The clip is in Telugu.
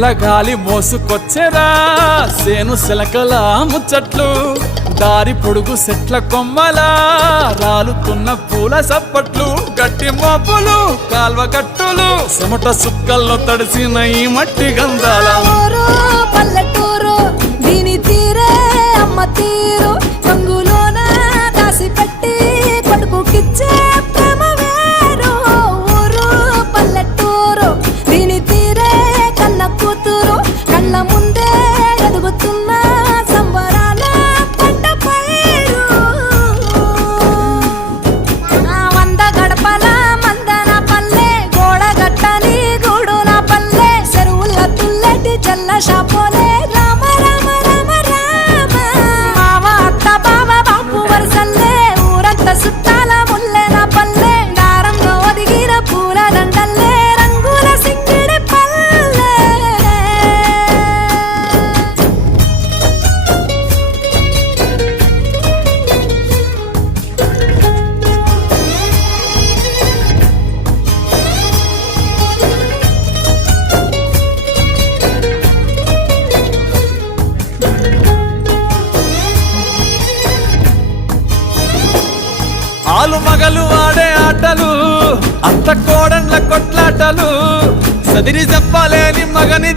చల్లగాలి మోసుకొచ్చెరా సేను శిలకల ముచ్చట్లు దారి పొడుగు సెట్ల కొమ్మలా రాలుతున్న పూల సప్పట్లు గట్టి మోపులు కాల్వ గట్టులు చెమట సుక్కల్లో తడిసిన ఈ మట్టి గంధాల పల్లెటూరు దీని తీరే అమ్మ తీరు రంగులోన దాసి పెట్టి కొడుకుకిచ్చే ప్రేమ వేరు ఊరు పల్లెటూరు దీని తీరే కన్న కూతురు కళ్ళ ముందే ఎదుగుతున్న సంబరాల పంట పైరు వంద గడపల మందన పల్లె గోడ గట్టని గూడున పల్లె చెరువుల తుల్లటి చల్ల షాపోలే రామ రామ రామ రామ మావ అత్త బావ బాపు వరసల్లే ఊరంత సుట్టాల ముల్లెన పల్లె దారంలో ఒదిగిన పూల దండల్లే రంగుల సింగిడి పల్లె ఆలు మగలు ఆడే ఆటలు అత్త కోడన్ల కొట్లాటలు సదిరి చెప్పలేని మగని